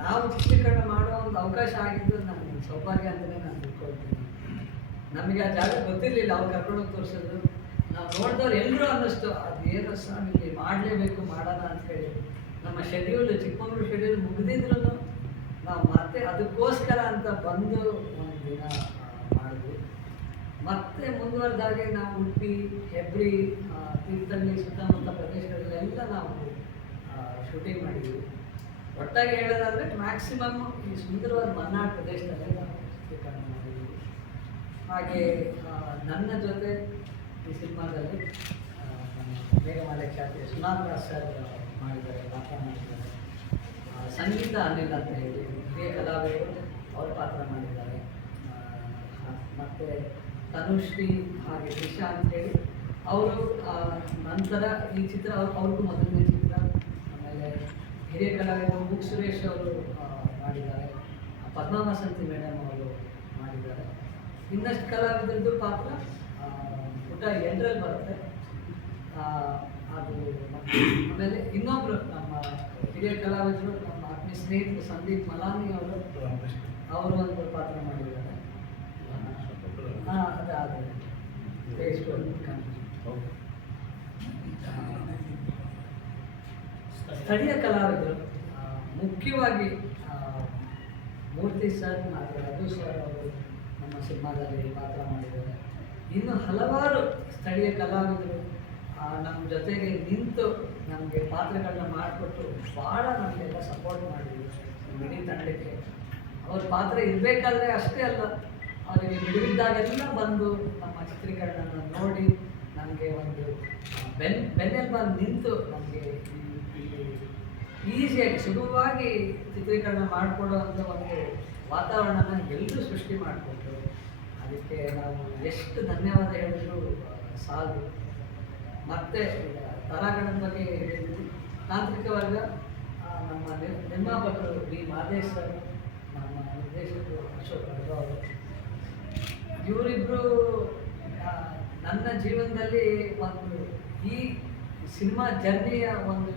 ನಾವು ಚಿತ್ರೀಕರಣ ಮಾಡೋ ಒಂದು ಅವಕಾಶ ಆಗಿದ್ದು ನಾನು ಸೌಭಾಗ್ಯ ಅಂತಲೇ ನಾನು ತಿಳ್ಕೊಳ್ತೀನಿ. ನಮಗೆ ಆ ಜಾಗ ಗೊತ್ತಿರಲಿಲ್ಲ, ಅವ್ರು ಕರ್ಕೊಂಡು ತೋರಿಸೋದು ನಾವು ನೋಡಿದವ್ರು ಎಲ್ಲರೂ ಅನ್ನಿಸ್ತು, ಅದು ಏನೋ ಇಲ್ಲಿ ಮಾಡಲೇಬೇಕು, ಮಾಡೋಣ ಅಂತೇಳಿ ನಮ್ಮ ಶೆಡ್ಯೂಲ್ ಚಿಕ್ಕಮಗಳೂರು ಶೆಡ್ಯೂಲ್ ಮುಗಿದಿದ್ರು ನಾವು ಮತ್ತೆ ಅದಕ್ಕೋಸ್ಕರ ಅಂತ ಬಂದು ಒಂದು ದಿನ ಮಾಡಿದ್ವಿ. ಮತ್ತೆ ಮುಂದುವರೆದಾಗೆ ನಾವು ಉಡುಪಿ ಹೆಬ್ರಿ ತೀರ್ಥಹಳ್ಳಿ ಸುತ್ತಮುತ್ತ ಪ್ರದೇಶಗಳಲ್ಲೆಲ್ಲ ನಾವು ಶೂಟಿಂಗ್ ಮಾಡಿದ್ವಿ. ಒಟ್ಟಾಗಿ ಹೇಳೋದಾದ್ರೆ ಮ್ಯಾಕ್ಸಿಮಮ್ ಈ ಸುಂದರವಾದ ಮಲೆನಾಡು ಪ್ರದೇಶದಲ್ಲೇ ಹಾಗೆ ನನ್ನ ಜೊತೆ ಈ ಸಿನಿಮಾದಲ್ಲಿ ಮೇಘಮಾಲೆ ಖ್ಯಾತಿಯ ಸುನಾಥ್ ದಾಸ್ ಸರ್ ಮಾಡಿದ್ದಾರೆ, ಪಾತ್ರ ಮಾಡಿದ್ದಾರೆ. ಸಂಗೀತ ಅನಿಲ್ ಅಂತ ಹೇಳಿ ಹಿರಿಯ ಕಲಾವಿದರು ಅವ್ರ ಪಾತ್ರ ಮಾಡಿದ್ದಾರೆ. ಮತ್ತು ತನುಶ್ರೀ ಹಾಗೆ ದಿಶಾ ಅಂತೇಳಿ ಅವರು ನಂತರ ಈ ಚಿತ್ರ ಅವ್ರ ಅವ್ರಿಗೂ ಮೊದಲನೇ ಹಿರಿಯ ಕಲಾವಿದರು ಮುಕ್ ಸುರೇಶ್ ಅವರು ಮಾಡಿದ್ದಾರೆ. ಆ, ಪದ್ಮಾ ವಸಂತಿ ಮೇಡಮ್ ಅವರು ಮಾಡಿದ್ದಾರೆ. ಇನ್ನಷ್ಟು ಕಲಾವಿದರದ್ದು ಪಾತ್ರ ಊಟ ಎಂಟರಲ್ಲಿ ಬರುತ್ತೆ. ಅದು ಆಮೇಲೆ ಇನ್ನೊಬ್ರು ನಮ್ಮ ಹಿರಿಯ ಕಲಾವಿದರು ನಮ್ಮ ಆತ್ಮೀಯ ಸ್ನೇಹಿತರು ಸಂದೀಪ್ ಮಲಾನಿ ಅವರು ಅವರು ಒಂದು ಪಾತ್ರ ಮಾಡಿದ್ದಾರೆ. ಹಾಂ ಅದೇ ಅದೇ ಎಷ್ಟು ಸ್ಥಳೀಯ ಕಲಾವಿದರು ಮುಖ್ಯವಾಗಿ ಮೂರ್ತಿ ಸರ್ ಮತ್ತು ರಘು ಸರ್ ಅವರು ನಮ್ಮ ಸಿನಿಮಾದಲ್ಲಿ ಪಾತ್ರ ಮಾಡಿದ್ದಾರೆ. ಇನ್ನು ಹಲವಾರು ಸ್ಥಳೀಯ ಕಲಾವಿದರು ನಮ್ಮ ಜೊತೆಗೆ ನಿಂತು ನಮಗೆ ಪಾತ್ರಗಳನ್ನ ಮಾಡಿಕೊಟ್ಟು ಭಾಳ ನಮಗೆಲ್ಲ ಸಪೋರ್ಟ್ ಮಾಡಿದ್ರು. ಇಡೀ ತಂಡಕ್ಕೆ ಅವ್ರ ಪಾತ್ರ ಇರಬೇಕಾದ್ರೆ ಅಷ್ಟೇ ಅಲ್ಲ, ಅವರಿಗೆ ಬಿಡುವಿದ್ದಾಗೆಲ್ಲ ಬಂದು ನಮ್ಮ ಚಿತ್ರೀಕರಣನ ನೋಡಿ ನಮಗೆ ಒಂದು ಬೆನ್ ಬೆನ್ನೆಲ್ಲ ನಿಂತು ನಮಗೆ ಈಸಿಯಾಗಿ ಸುಲಭವಾಗಿ ಚಿತ್ರೀಕರಣ ಮಾಡಿಕೊಡುವಂಥ ಒಂದು ವಾತಾವರಣನ ಎಲ್ಲರೂ ಸೃಷ್ಟಿ ಮಾಡಿಕೊಟ್ರು ಅದಕ್ಕೆ ನಾವು ಎಷ್ಟು ಧನ್ಯವಾದ ಹೇಳಿದ್ರು ಸಾಲು ಮತ್ತೆ ತರಾಗಣದ ಬಗ್ಗೆ ಹೇಳಿದ್ವಿ ತಾಂತ್ರಿಕ ವರ್ಗ ನಮ್ಮ ನಿರ್- ನಿರ್ಮಾಪಕರು ಬಿ ಮಾದೇಶ್ ಸರ್, ನಮ್ಮ ನಿರ್ದೇಶಕರು ಅಶೋಕ್ ಅವರು ಇವರಿಬ್ಬರು ನನ್ನ ಜೀವನದಲ್ಲಿ ಒಂದು ಈ ಸಿನಿಮಾ ಜರ್ನಿಯ ಒಂದು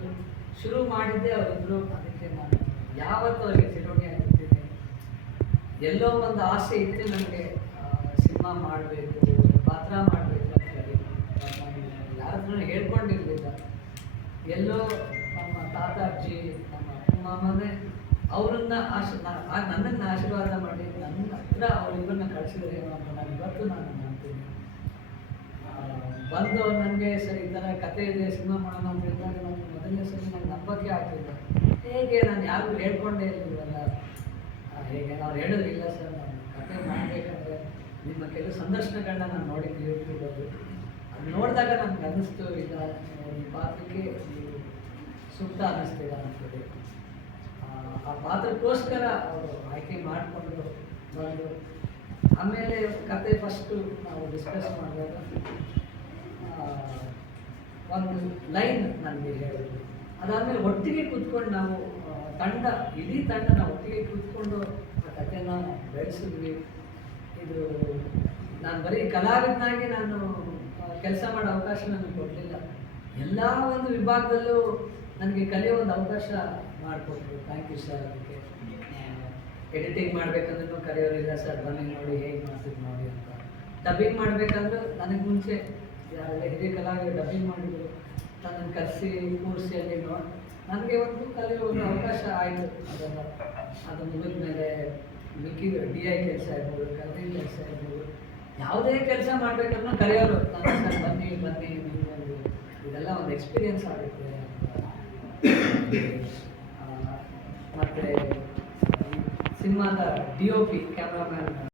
ಶುರು ಮಾಡಿದ್ದೆ ಅವರಿಬ್ಬರು ಅದಕ್ಕೆ ನಾನು ಯಾವತ್ತೂ ಅವರಿಗೆ ಚಿರೋಣಿ ಆಗಿರ್ತೀನಿ ಎಲ್ಲೋ ಒಂದು ಆಸೆ ಇತ್ತು ನನಗೆ ಸಿನಿಮಾ ಮಾಡಬೇಕು ಪಾತ್ರ ಮಾಡಬೇಕು ಅಂತ ಹೇಳಿ. ಯಾರ ಹೇಳ್ಕೊಂಡಿರಲಿಲ್ಲ. ಎಲ್ಲೋ ನಮ್ಮ ತಾತ ಅಜ್ಜಿ ನಮ್ಮ ಅಪ್ಪ ಮಾಮನೇ ಅವರನ್ನ ಆಶ ನನ್ನನ್ನು ಆಶೀರ್ವಾದ ಮಾಡಿ ನನ್ನ ಹತ್ರ ಅವರಿಬ್ಬರನ್ನ ಕಳಿಸಿದ್ರೆ ಏನೋ ಅಂತ ನಾನು ಇವತ್ತು ನಾನು ಆ, ಬಂದು ನನಗೆ ಸರಿ ಈ ಥರ ಕತೆ ಇದೆ ಸಿನಿಮಾ ಮಾಡೋಣ ಅಂತ ಹೇಳಿದಾಗ ನಾನು ಮೊದಲನೇ ಸರಿ ನನಗೆ ನಂಬಕ್ಕೆ ಆಗ್ತಿಲ್ಲ. ಹೇಗೆ ನಾನು ಯಾರಿಗೂ ಹೇಳ್ಕೊಂಡೇ ಇರಲಿಲ್ಲ ಹೇಗೆ? ಅವ್ರು ಹೇಳಿದ್ರಿಲ್ಲ ಸರ್ ನಾನು ಕತೆ ಮಾಡಬೇಕಂದ್ರೆ ನಿಮ್ಮ ಕೆಲವು ಸಂದರ್ಶನಗಳನ್ನ ನಾನು ನೋಡಿದ್ದೆ ಯೂಟ್ಯೂಬಲ್ಲಿ ಅದು ನೋಡಿದಾಗ ನನಗೆ ಅನ್ನಿಸ್ತು ಇಲ್ಲ ಈ ಪಾತ್ರಕ್ಕೆ ಸೂಕ್ತ ಅನ್ನಿಸ್ತಿಲ್ಲ ಅಂತೇಳಿ. ಆ, ಪಾತ್ರಕ್ಕೋಸ್ಕರ ಅವರು ಆಯ್ಕೆ ಮಾಡಿಕೊಂಡು ಬಂದು ಆಮೇಲೆ ಕತೆ ಫಸ್ಟು ನಾವು ಡಿಸ್ಕಸ್ ಮಾಡಿದಾಗ ಒಂದು ಲೈನ್ ನನಗೆ ಹೇಳಿದ್ರು. ಅದಾದಮೇಲೆ ಒಟ್ಟಿಗೆ ಕೂತ್ಕೊಂಡು ನಾವು ತಂಡ, ಇಡೀ ತಂಡ ನಾವು ಒಟ್ಟಿಗೆ ಕೂತ್ಕೊಂಡು ಆ ಕಥೆನ ಬೆಳೆಸಿದ್ವಿ. ಇದು, ನಾನು ಬರೀ ಕಲಾವಿದನಾಗಿ ನಾನು ಕೆಲಸ ಮಾಡೋ ಅವಕಾಶ ನನಗೆ ಕೊಡಲಿಲ್ಲ. ಎಲ್ಲ ಒಂದು ವಿಭಾಗದಲ್ಲೂ ನನಗೆ ಕಲಿಯೋ ಒಂದು ಅವಕಾಶ ಮಾಡಿಕೊಟ್ರು. ಥ್ಯಾಂಕ್ ಯು ಸರ್ ಅದಕ್ಕೆ. ಎಡಿಟಿಂಗ್ ಮಾಡಬೇಕಂದ್ರೂ ಕರೆಯೋರಿಲ್ಲ ಸರ್ ಬನ್ನಿ ನೋಡಿ ಹೇಗೆ ಮಾಡ್ತೀವಿ ನೋಡಿ ಅಂತ. ಡಬ್ಬಿಂಗ್ ಮಾಡಬೇಕಂದ್ರೆ ನನಗೆ ಮುಂಚೆ ಯಾರೆಲ್ಲ ಹಿರಿಯ ಡಬ್ಬಿಂಗ್ ಮಾಡಿದ್ರು. ನನ್ನನ್ನು ಕರೆಸಿ, ಕೂರಿಸಿ ಅಲ್ಲಿ ನೋಡಿ ನನಗೆ ಒಂದು ಕಲಿಯೋ ಒಂದು ಅವಕಾಶ ಆಯಿತು. ಅದೆಲ್ಲ ಅದು ಮುಗಿದ ಮೇಲೆ ಮಿಕ್ಕಿದ ಡಿ ಐ ಕೆಲಸ ಇರ್ಬೋದು ಕಲ್ಟಿಂಗ್ ಕೆಲಸ ಇರ್ಬೋದು. ಯಾವುದೇ ಕೆಲಸ ಮಾಡಬೇಕನ್ನೋ ಕರೆಯೋರು ನನ್ನ ಬನ್ನಿ ಬನ್ನಿ ಇದೆಲ್ಲ ಒಂದು ಎಕ್ಸ್ಪೀರಿಯನ್ಸ್ ಆಗುತ್ತೆ. ಮತ್ತು, ಸಿನಿಮಾದ ಡಿ ಒ ಪಿ ಕ್ಯಾಮ್ರಾಮ್ಯಾನ್